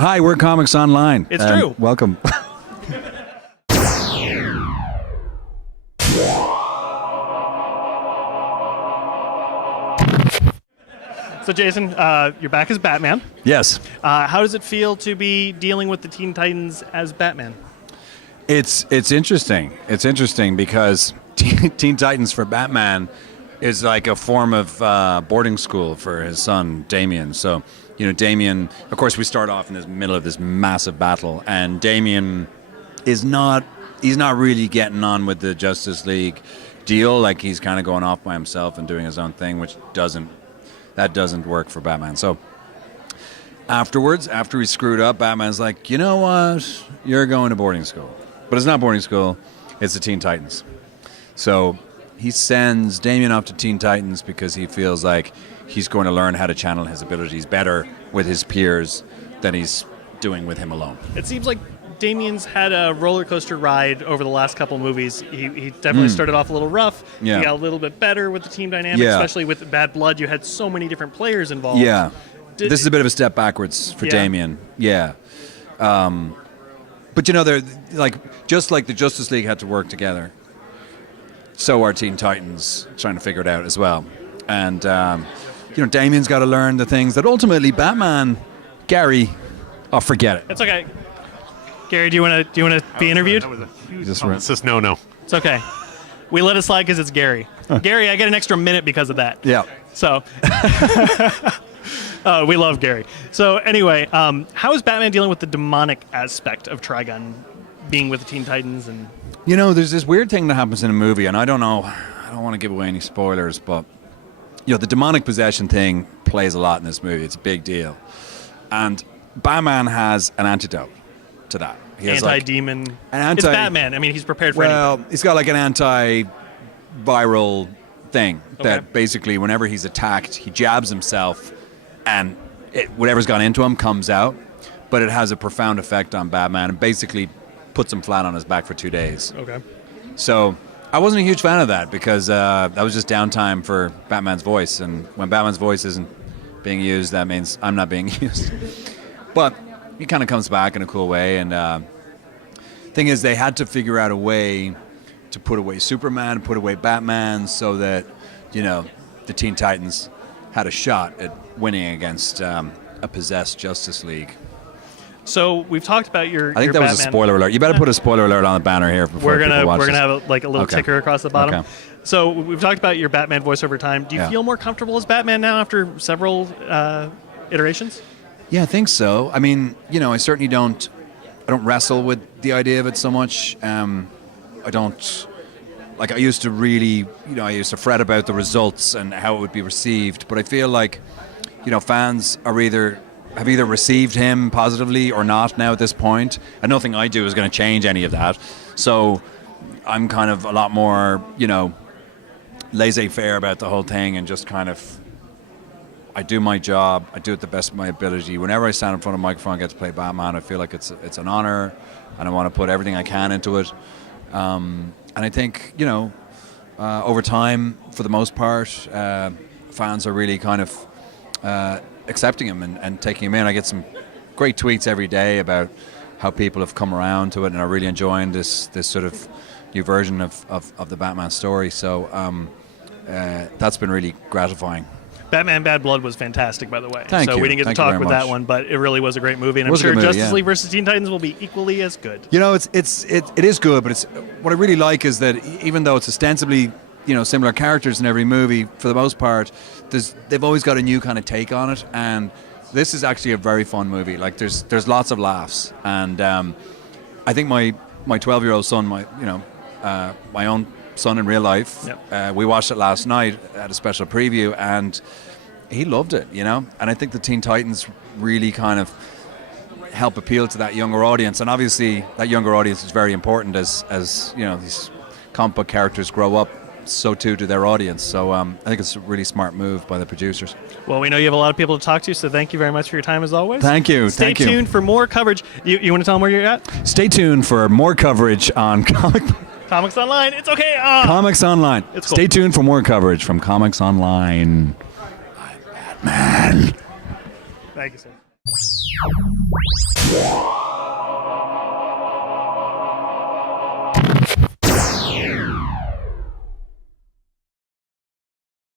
Hi, we're Comics Online. It's true. Welcome. So, Jason, you're back as Batman. Yes. How does it feel to be dealing with the Teen Titans as Batman? It's interesting. It's interesting because Teen Titans for Batman is like a form of boarding school for his son, Damian. So, Damian, of course, we start off in the middle of this massive battle, and Damian he's not really getting on with the Justice League deal. Like, he's kind of going off by himself and doing his own thing, which doesn't work for Batman. So afterwards, after he screwed up, Batman's like, you know what? You're going to boarding school. But it's not boarding school. It's the Teen Titans. So he sends Damian off to Teen Titans because he feels like he's going to learn how to channel his abilities better with his peers than he's doing with him alone. It seems like Damian's had a roller coaster ride over the last couple movies. He definitely started off a little rough. Yeah. He got a little bit better with the team dynamic, especially with Bad Blood. You had so many different players involved. Yeah. This is a bit of a step backwards for Damian. Yeah. But they're just like the Justice League had to work together, so are Teen Titans trying to figure it out as well. And Damian's got to learn the things that ultimately Batman, Gary, forget it. It's okay. Gary, do you want to be interviewed? That was a huge publicist no. It's okay. We let it slide because it's Gary. Gary, I get an extra minute because of that. Yeah. So we love Gary. So anyway, how is Batman dealing with the demonic aspect of Trigon being with the Teen Titans? And there's this weird thing that happens in a movie, and I don't want to give away any spoilers, but the demonic possession thing plays a lot in this movie. It's a big deal. And Batman has an antidote to that. He has anti-demon. It's Batman. I mean, he's prepared for anything. Well, he's got like an anti-viral thing that basically whenever he's attacked, he jabs himself and whatever's gone into him comes out, but it has a profound effect on Batman and basically puts him flat on his back for 2 days. Okay. So I wasn't a huge fan of that because that was just downtime for Batman's voice, and when Batman's voice isn't being used, that means I'm not being used. But he kind of comes back in a cool way, and thing is, they had to figure out a way to put away Superman, put away Batman, so that the Teen Titans had a shot at winning against a possessed Justice League. So we've talked about your. I think that Batman. was a spoiler alert. You better put a spoiler alert on the banner here before people watch We're this. gonna have a little ticker across the bottom. Okay. So we've talked about your Batman voice over time. Do you feel more comfortable as Batman now after several iterations? Yeah, I think so. I mean, I certainly don't wrestle with the idea of it so much. I used to really, I used to fret about the results and how it would be received. But I feel like, fans have either received him positively or not now at this point. And nothing I do is going to change any of that. So I'm kind of a lot more, laissez-faire about the whole thing and just kind of, I do my job. I do it the best of my ability. Whenever I stand in front of a microphone and get to play Batman, I feel like it's an honor, and I want to put everything I can into it. And I think, over time, for the most part, fans are really kind of accepting him and taking him in. I get some great tweets every day about how people have come around to it and are really enjoying this sort of new version of the Batman story. So that's been really gratifying. Batman Bad Blood was fantastic, by the way. Thank you. We didn't get to talk with that one, but it really was a great movie, and I'm sure Justice League versus Teen Titans will be equally as good. It is good, but what I really like is that even though it's ostensibly similar characters in every movie, for the most part, they've always got a new kind of take on it, and this is actually a very fun movie. Like there's lots of laughs, and I think my 12-year-old son, my own son in real life. Yep. We watched it last night at a special preview, and he loved it, And I think the Teen Titans really kind of help appeal to that younger audience, and obviously that younger audience is very important as these comic book characters grow up. So too to their audience. So I think it's a really smart move by the producers. Well, we know you have a lot of people to talk to, so thank you very much for your time as always. Thank you. Stay tuned for more coverage. You want to tell them where you're at? Stay tuned for more coverage on Comics Online. It's okay. Comics Online. It's cool. Stay tuned for more coverage from Comics Online. I'm Batman. Thank you, sir.